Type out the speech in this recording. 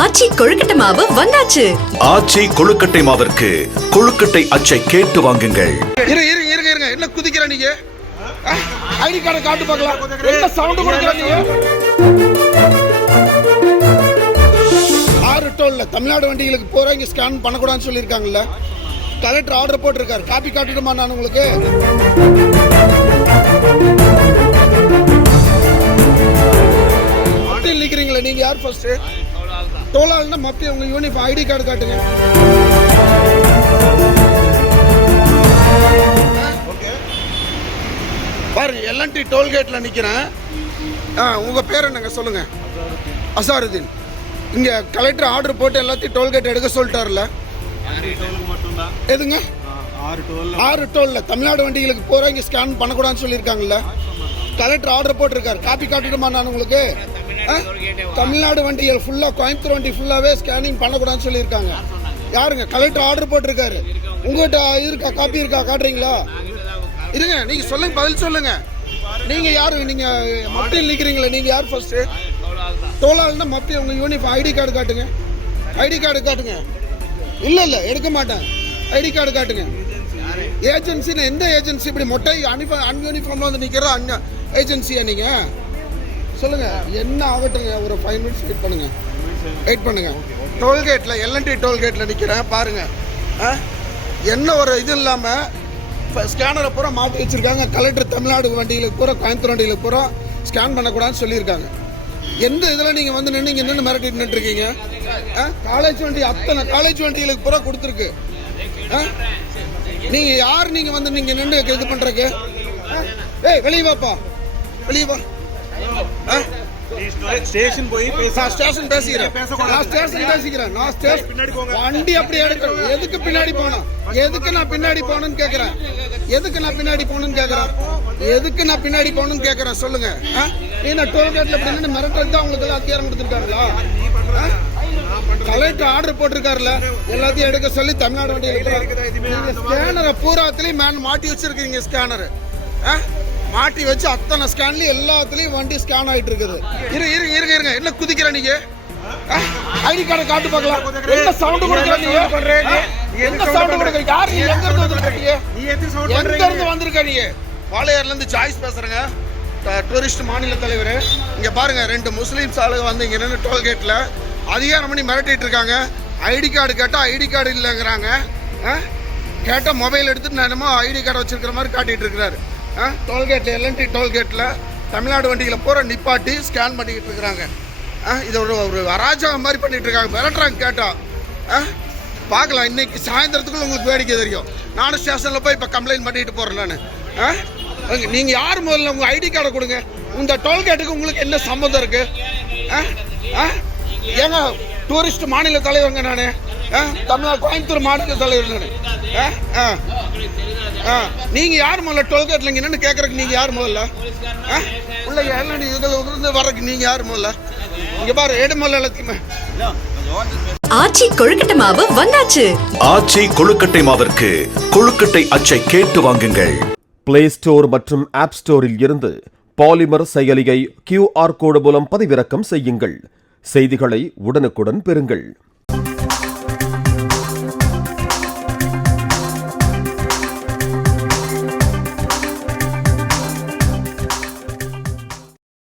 ஆச்சி கொழுக்கட்டை மாவு வந்தாச்சு. ஆச்சி கொழுக்கட்டை மாவிற்கு கொழுக்கட்டை அச்சை கேட்டு வாங்குங்கள். இருங்க இருங்க இருங்க இருங்க. என்ன குதிக்கிற நீங்க? ஐடி கார்டை காட்டு பார்க்கலாம். என்ன சவுண்ட் கொடுக்குற நீங்க? ஆறு டோல்ல தமிழ்நாடு வண்டிகளுக்கு போறவங்க ஸ்கேன் பண்ணக்கூடாதுன்னு சொல்லியிருக்காங்கல்ல. கலெக்டர் ஆர்டர் போட்டிருக்காரு. காப்பி காட்டிடுமா நான் உங்களுக்கு? நிக்கிறீங்களா நீங்க யார் ஃபர்ஸ்ட் டோலால்னா மத்திய உங்க யூனிஃபார்ம் ஐடி கார்டு காட்டுங்க. பாருங்க எல்என்டி டோல்கேட்ல நிக்கிறேன். ஆ உங்க பேர் என்னங்க சொல்லுங்க? அசாருதீன். இங்க கலெக்டர் ஆர்டர் போட்டு எல்லாத்தையும் டோல்கேட் எடுக்க சொல்லிட்டாருல எதுங்க? ஆறு டோல்ல. தமிழ்நாடு வண்டிகளுக்கு போறவங்க ஸ்கேன் பண்ணக்கூடாதுன்னு சொல்லியிருக்காங்கல்ல. கலெக்டர் ஆர்டர் போட்டிருக்காரு. காப்பி காட்டிடுமா நான் உங்களுக்கு? தமிழ்நாடு வண்டிகள் ஃபுல்லா கோயம்புத்தூர் வண்டி ஃபுல்லாவே ஸ்கேனிங் பண்ணக்கூடாதுன்னு சொல்லியிருக்காங்க. யாருங்க? கலெக்டர் ஆர்டர் போட்டிருக்காரு. உங்ககிட்ட இருக்கா காப்பி இருக்கா காட்டுறீங்களா? இருங்க நீங்க சொல்லுங்க பதில் சொல்லுங்க. நீங்க யாரு? நீங்க மத்தியில் நிக்கிறீங்களா நீங்க யார் ஃபர்ஸ்ட் தோலால்னா மத்திய உங்க யூனிஃபார்ம் ஐடி கார்டு காட்டுங்க. ஐடி கார்டு காட்டுங்க. இல்ல இல்ல எடுக்க மாட்டேன். ஐடி கார்டு காட்டுங்க. ஏஜென்சின்னு எந்த ஏஜென்சி இப்படி மொட்டை அன்யூனிஃபார்ம் அன்யூனிஃபார்ம்ல வந்து நிக்கிற அன் ஏஜென்சியா நீங்க? சொல்லுங்க என்ன ஆகட்டுங்க ஒரு ஃபைவ் மினிட்ஸ் வெயிட் பண்ணுங்க. வெயிட் பண்ணுங்க. டோல்கேட்ல எல்என்டி டோல்கேட்ல நிக்கிறேன் பாருங்க. ஆ? என்ன ஒரு இது இல்லாம ஸ்கேனரை பூரா மாட்டி வச்சிருக்காங்க. கலெக்டர் தமிழ்நாடு வண்டிகளுக்கு பூரா கோயம்புத்தூர் வண்டிகளுக்கு பூரா ஸ்கேன் பண்ணக்கூடாதுன்னு சொல்லியிருக்காங்க. எந்த இதில் நீங்கள் வந்து நின்று இங்கே நின்று மிரட்டிட்டு நின்றுருக்கீங்க காலேஜ் வண்டி அத்தனை காலேஜ் வண்டிகளுக்கு பூரா கொடுத்துருக்கு. ஆ? யார் நீங்கள் வந்து நீங்கள் நின்று இது பண்ணுறக்கு ஆ? ஏய் வெளியே வாப்பா. வெளியே வா. ஸ்டேஷன் போய் ஸ்டேஷன் பேசிக்கிறேன். நான் ஸ்டேஷன் பேசிக்கிறேன். நான் ஸ்டேஷன் வண்டி அப்படி எடுக்கிறேன் எதுக்கு பின்னாடி போனோம் எதுக்கு நான் பின்னாடி போகணும்னு கேக்குறேன்? எதுக்கு நான் பின்னாடி போகணும்னு கேக்குறேன்? எதுக்கு நான் பின்னாடி போகணும்னு கேக்குறேன்? சொல்லுங்க. ஆ? டோல்கேட்ல இப்படி நின்று மிரட்டல் தான் உங்களுக்கு அதிகாரம் கொடுத்துருக்காங்களா? ஆ? கலெக்டர் ஆர்டர் போட்டிருக்காருல. எல்லாத்தையும் எடுக்க சொல்லி தமிழ்நாடு வண்டியில் ஸ்கேனரை பூராத்துலயும் மேன் மாட்டி வச்சிருக்கீங்க ஸ்கேனர் மாட்டி வச்சு அத்தனை ஸ்கேன்லயும் எல்லாத்துலயும் வண்டி ஸ்கேன் ஆயிட்டு இருக்குது இரு இரு இருங்க இருங்க. என்ன குதிக்கிற நீங்க? ஐடி கார்டை காட்டு பார்க்கலாம். என்ன சவுண்ட் கொடுக்குற நீங்க? என்ன சவுண்ட் கொடுக்குற? யார் நீ? எங்க இருந்து வந்திருக்கீங்க நீ எத்தனை சவுண்ட் எங்க இருந்து வந்திருக்க நீ? வாளையார்ல இருந்து சாய்ஸ் பேசுறேங்க. டூரிஸ்ட் மாநில தலைவர். இங்க பாருங்க ரெண்டு முஸ்லீம்ஸ் ஆளுங்க வந்து இங்க நின்று டோல்கேட்ல அதிகாரம் பண்ணி மிரட்டிட்டு இருக்காங்க. ஐடி கார்டு கேட்டா ஐடி கார்டு இல்லைங்கிறாங்க. ஆ? கேட்டா மொபைல் எடுத்துட்டு நான் என்னமோ ஐடி கார்டு வச்சிருக்கிற மாதிரி காட்டிட்டு இருக்கிறாரு. டோல்கேட்டில் எல்என்டி டோல்கேட்டில் தமிழ்நாடு வண்டிகளை பூரா நிப்பாட்டி ஸ்கேன் பண்ணிக்கிட்டு இருக்கிறாங்க. ஆ, இது ஒரு ஒரு அராஜகம் மாதிரி பண்ணிகிட்டு இருக்காங்க. விளட்டுறாங்க கேட்டால் ஆ? பார்க்கலாம். இன்னைக்கு சாயந்தரத்துக்குள்ள உங்களுக்கு வேடிக்கை தெரியும். நானும் ஸ்டேஷனில் போய் இப்போ கம்ப்ளைண்ட் பண்ணிட்டு போகிறேன் நான். நீங்கள் யார் முதல்ல உங்கள் ஐடி கார்டை கொடுங்க. இந்த டோல்கேட்டுக்கு உங்களுக்கு என்ன சம்மந்தம் இருக்குது ஆ? ஆ? ஏங்க டூரிஸ்ட் மாநில தலைவருங்க நான். தமிழ்நாடு கோயம்புத்தூர் மாநில தலைவர் நான். நீங்கள் யார் முதல்ல டோல்கேட்டில் இங்கே என்னன்னு கேட்குறக்கு நீங்கள் யார் முதல்ல? உள்ள எல்லாம் இதில் இருந்து வர்றதுக்கு நீங்கள் யார் முதல்ல? இங்கே பாரு எடு முதல்ல எல்லாத்தையுமே ஆச்சி கொழுக்கட்டை மாவு வந்தாச்சு. ஆச்சி கொழுக்கட்டை மாவிற்கு கொழுக்கட்டை அச்சை கேட்டு வாங்குங்கள். பிளே ஸ்டோர் மற்றும் ஆப் ஸ்டோரில் இருந்து பாலிமர் செயலியை கியூஆர் கோடு மூலம் பதிவிறக்கம் செய்யுங்கள். செய்திகளை உடனுக்குடன் பெறுங்கள்.